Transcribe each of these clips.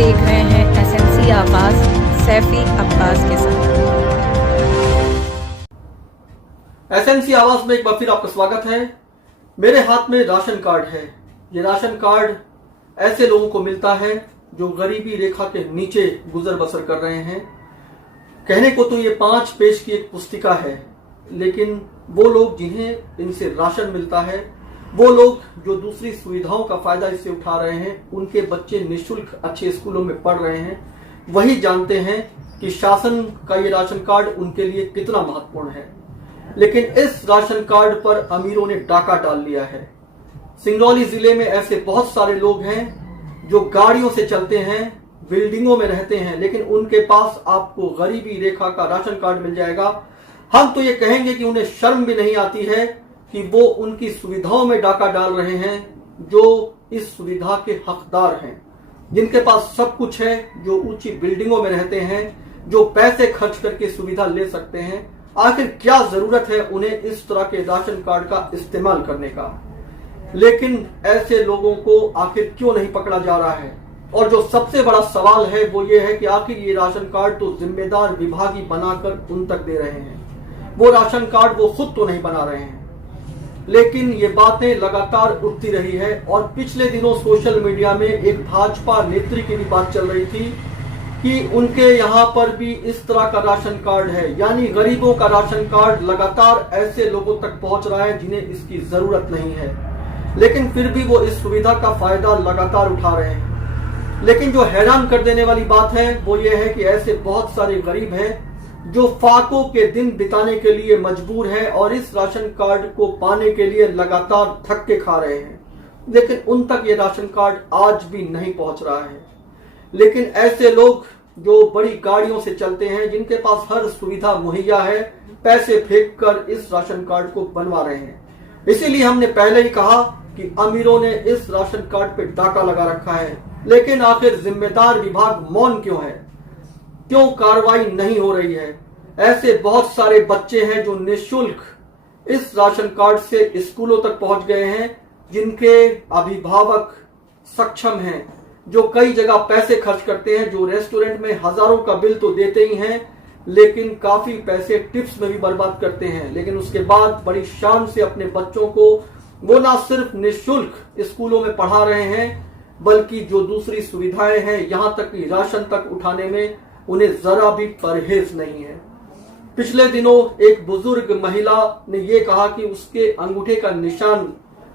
देख रहे हैं एसएमसी आवाज सैफी अब्बास के साथ। एसएमसी आवाज में एक बार फिर आपका स्वागत है। मेरे हाथ में राशन कार्ड है। ये राशन कार्ड ऐसे लोगों को मिलता है जो गरीबी रेखा के नीचे गुजर बसर कर रहे हैं। कहने को तो ये 5 पेज की एक पुस्तिका है, लेकिन वो लोग जिन्हें इनसे राशन मिलता है, वो लोग जो दूसरी सुविधाओं का फायदा इससे उठा रहे हैं, उनके बच्चे निःशुल्क अच्छे स्कूलों में पढ़ रहे हैं, वही जानते हैं कि शासन का ये राशन कार्ड उनके लिए कितना महत्वपूर्ण है। लेकिन इस राशन कार्ड पर अमीरों ने डाका डाल लिया है। सिंगरौली जिले में ऐसे बहुत सारे लोग हैं जो गाड़ियों से चलते हैं, बिल्डिंगों में रहते हैं, लेकिन उनके पास आपको गरीबी रेखा का राशन कार्ड मिल जाएगा। हम तो ये कहेंगे कि उन्हें शर्म भी नहीं आती है कि वो उनकी सुविधाओं में डाका डाल रहे हैं जो इस सुविधा के हकदार हैं, जिनके पास सब कुछ है, जो ऊंची बिल्डिंगों में रहते हैं, जो पैसे खर्च करके सुविधा ले सकते हैं। आखिर क्या जरूरत है उन्हें इस तरह के राशन कार्ड का इस्तेमाल करने का? लेकिन ऐसे लोगों को आखिर क्यों नहीं पकड़ा जा रहा है? और जो सबसे बड़ा सवाल है वो ये है कि आखिर ये राशन कार्ड तो जिम्मेदार विभाग ही बनाकर उन तक दे रहे हैं। वो राशन कार्ड वो खुद तो नहीं बना रहे हैं। लेकिन ये बातें लगातार उठती रही है और पिछले दिनों सोशल मीडिया में एक भाजपा नेत्री की भी बात चल रही थी कि उनके यहाँ पर भी इस तरह का राशन कार्ड है, यानी गरीबों का राशन कार्ड लगातार ऐसे लोगों तक पहुंच रहा है जिन्हें इसकी जरूरत नहीं है, लेकिन फिर भी वो इस सुविधा का फायदा लगातार उठा रहे हैं। लेकिन जो हैरान कर देने वाली बात है वो ये है कि ऐसे बहुत सारे गरीब हैं जो फाकों के दिन बिताने के लिए मजबूर हैं और इस राशन कार्ड को पाने के लिए लगातार धक्के खा रहे हैं, लेकिन उन तक ये राशन कार्ड आज भी नहीं पहुंच रहा है। लेकिन ऐसे लोग जो बड़ी गाड़ियों से चलते हैं, जिनके पास हर सुविधा मुहैया है, पैसे फेंक कर इस राशन कार्ड को बनवा रहे हैं। इसीलिए हमने पहले ही कहा कि अमीरों ने इस राशन कार्ड पे डाका लगा रखा है। लेकिन आखिर जिम्मेदार विभाग मौन क्यों है? क्यों कार्रवाई नहीं हो रही है? ऐसे बहुत सारे बच्चे हैं जो निःशुल्क इस राशन कार्ड से स्कूलों तक पहुंच गए हैं, जिनके अभिभावक सक्षम हैं, जो कई जगह पैसे खर्च करते हैं, जो रेस्टोरेंट में हजारों का बिल तो देते ही हैं, लेकिन काफी पैसे टिप्स में भी बर्बाद करते हैं। लेकिन उसके बाद बड़ी शान से अपने बच्चों को वो ना सिर्फ निःशुल्क स्कूलों में पढ़ा रहे हैं, बल्कि जो दूसरी सुविधाएं हैं, यहाँ तक कि राशन तक उठाने में उन्हें जरा भी परहेज नहीं है। पिछले दिनों एक बुजुर्ग महिला ने यह कहा कि उसके अंगूठे का निशान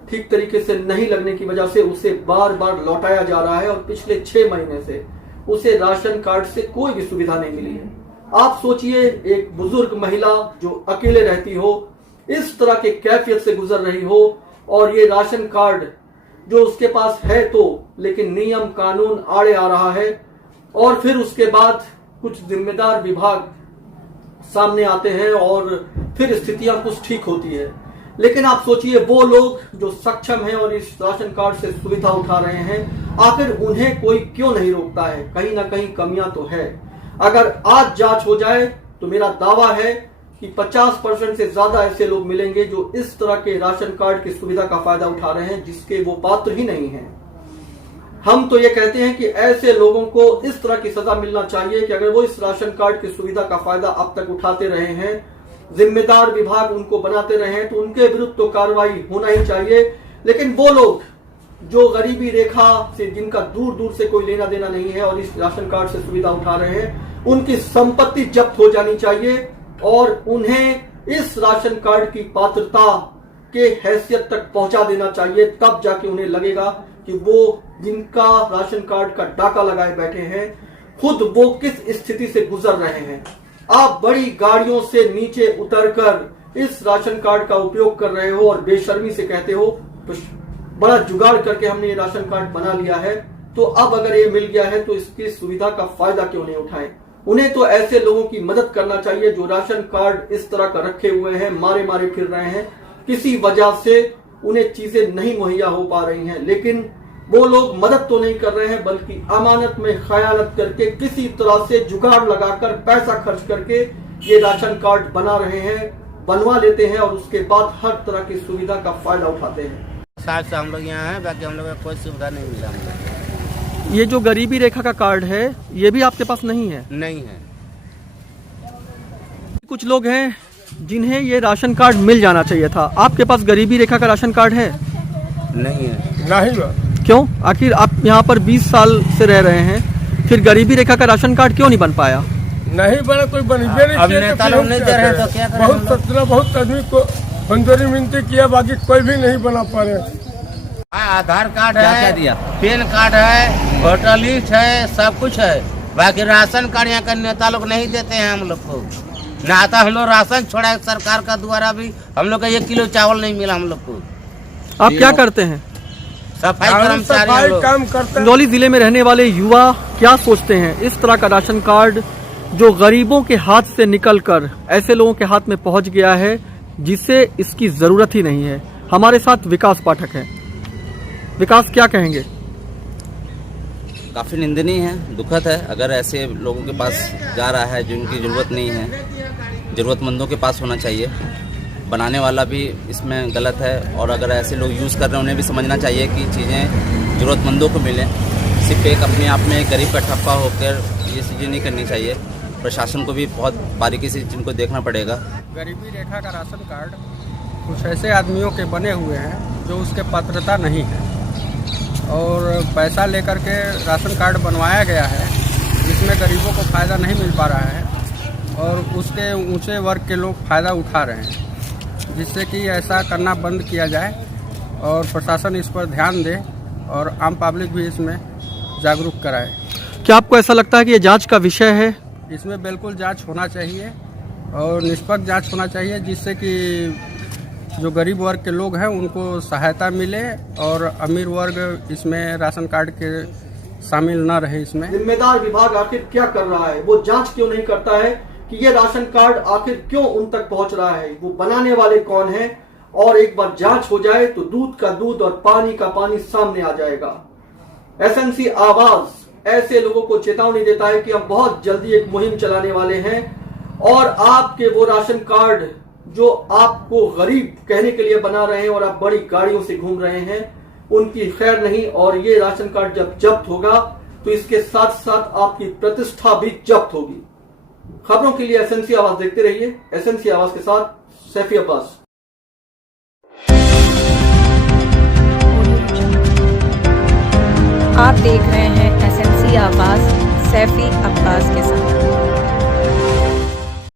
ठीक तरीके से नहीं लगने की वजह से उसे बार बार लौटाया जा रहा है और पिछले 6 महीने से उसे राशन कार्ड से कोई भी सुविधा नहीं मिली है। आप सोचिए, एक बुजुर्ग महिला जो अकेले रहती हो, इस तरह के कैफियत से गुजर रही हो, और ये राशन कार्ड जो उसके पास है तो, लेकिन नियम कानून आड़े आ रहा है, और फिर उसके बाद कुछ जिम्मेदार विभाग सामने आते हैं और फिर स्थितियां कुछ ठीक होती है। लेकिन आप सोचिए, वो लोग जो सक्षम हैं और इस राशन कार्ड से सुविधा उठा रहे हैं, आखिर उन्हें कोई क्यों नहीं रोकता है? कहीं ना कहीं कमियां तो है। अगर आज जांच हो जाए तो मेरा दावा है कि 50% से ज्यादा ऐसे लोग मिलेंगे जो इस तरह के राशन कार्ड की सुविधा का फायदा उठा रहे हैं, जिसके वो पात्र ही नहीं हैं। हम तो ये कहते हैं कि ऐसे लोगों को इस तरह की सजा मिलना चाहिए कि अगर वो इस राशन कार्ड की सुविधा का फायदा अब तक उठाते रहे हैं, जिम्मेदार विभाग उनको बनाते रहे हैं, तो उनके विरुद्ध तो कार्रवाई होना ही चाहिए। लेकिन वो लोग जो गरीबी रेखा से, जिनका दूर दूर से कोई लेना देना नहीं है और इस राशन कार्ड से सुविधा उठा रहे हैं, उनकी संपत्ति जब्त हो जानी चाहिए और उन्हें इस राशन कार्ड की पात्रता के हैसियत तक पहुंचा देना चाहिए। तब जाके उन्हें लगेगा कि वो जिनका राशन कार्ड का डाका लगाए बैठे हैं, खुद वो किस स्थिति से गुजर रहे हैं। आप बड़ी गाड़ियों से नीचे उतरकर इस राशन कार्ड का उपयोग कर रहे हो और बेशर्मी से कहते हो तो बड़ा जुगाड़ करके हमने ये राशन कार्ड बना लिया है, तो अब अगर ये मिल गया है तो इसकी सुविधा का फायदा क्यों नहीं उठाएं? उन्हें तो ऐसे लोगों की मदद करना चाहिए जो राशन कार्ड इस तरह का रखे हुए हैं, मारे मारे फिर रहे हैं, किसी वजह से उन्हें चीजें नहीं मुहैया हो पा रही हैं। लेकिन वो लोग मदद तो नहीं कर रहे हैं, बल्कि अमानत में खयानत करके किसी तरह से जुगाड़ लगाकर पैसा खर्च करके ये राशन कार्ड बना रहे हैं, बनवा लेते हैं और उसके बाद हर तरह की सुविधा का फायदा उठाते हैं। साल से हम लोग यहाँ हैं, बाकी हम लोग को कोई सुविधा नहीं मिला। ये जो गरीबी रेखा का कार्ड है ये भी आपके पास नहीं है? नहीं है। कुछ लोग हैं जिन्हें ये राशन कार्ड मिल जाना चाहिए था। आपके पास गरीबी रेखा का राशन कार्ड है? नहीं है। नहीं बा। क्यों? आखिर आप यहाँ पर 20 साल से रह रहे हैं, फिर गरीबी रेखा का राशन कार्ड क्यों नहीं बन पाया? नहीं बना, कोई बनिबे नहीं अब किया, नेता तो लोग फिर नहीं हम दे क्या रहे हैं करें? तो क्या करें हम बहुत लोग? सत्रह बहुत आदमी को बंदरी मिनती किया, बाकी कोई भी नहीं बना पा रहे। आधार कार्ड क्या है, क्या दिया? पैन कार्ड है, वोटर लिस्ट है, सब कुछ है। बाकी राशन कार्ड यहाँ का नेता लोग नहीं देते हैं हम लोग को। ना आता हम लोग राशन छोड़ा है सरकार का द्वारा भी, हम लोग का 1 किलो चावल नहीं मिला हम लोग को। आप क्या करते हैं? सफाई हम कर्मचारी हम सफाई लोग। काम करते हैं। सिंगरौली जिले में रहने वाले युवा क्या सोचते हैं इस तरह का राशन कार्ड जो गरीबों के हाथ से निकलकर ऐसे लोगों के हाथ में पहुंच गया है जिसे इसकी जरूरत ही नहीं है? हमारे साथ विकास पाठक है। विकास, क्या कहेंगे? काफ़ी निंदनीय है, दुखद है। अगर ऐसे लोगों के पास जा रहा है जिनकी ज़रूरत नहीं है, ज़रूरतमंदों के पास होना चाहिए। बनाने वाला भी इसमें गलत है, और अगर ऐसे लोग यूज़ कर रहे हैं उन्हें भी समझना चाहिए कि चीज़ें ज़रूरतमंदों को मिलें। सिर्फ एक अपने आप में गरीब का ठप्पा होकर ये चीज़ें नहीं करनी चाहिए। प्रशासन को भी बहुत बारीकी से इनको देखना पड़ेगा। गरीबी रेखा का राशन कार्ड कुछ ऐसे आदमियों के बने हुए हैं जो उसके पात्रता नहीं है, और पैसा लेकर के राशन कार्ड बनवाया गया है जिसमें गरीबों को फ़ायदा नहीं मिल पा रहा है, और उसके ऊंचे वर्ग के लोग फ़ायदा उठा रहे हैं। जिससे कि ऐसा करना बंद किया जाए और प्रशासन इस पर ध्यान दे और आम पब्लिक भी इसमें जागरूक कराए। क्या आपको ऐसा लगता है कि ये जांच का विषय है? इसमें बिल्कुल जांच होना चाहिए और निष्पक्ष जांच होना चाहिए, जिससे कि जो गरीब वर्ग के लोग हैं उनको सहायता मिले और अमीर वर्ग इसमें राशन कार्ड के शामिल न रहे। इसमें जिम्मेदार विभाग आखिर क्या कर रहा है? वो जांच क्यों नहीं करता है कि ये राशन कार्ड आखिर क्यों उन तक पहुंच रहा है? वो बनाने वाले कौन हैं? और एक बार जांच हो जाए तो दूध का दूध और पानी का पानी सामने आ जाएगा। एसएनसी आवाज ऐसे लोगों को चेतावनी देता है कि हम बहुत जल्दी एक मुहिम चलाने वाले हैं, और आपके वो राशन कार्ड जो आपको गरीब कहने के लिए बना रहे हैं और आप बड़ी गाड़ियों से घूम रहे हैं, उनकी खैर नहीं। और ये राशन कार्ड जब जब्त होगा तो इसके साथ साथ आपकी प्रतिष्ठा भी जब्त होगी। खबरों के लिए एसएनसी आवाज देखते रहिए। एसएनसी आवाज के साथ सैफी अब्बास। आप देख रहे हैं एसएनसी आवाज सैफी अब्बास के साथ।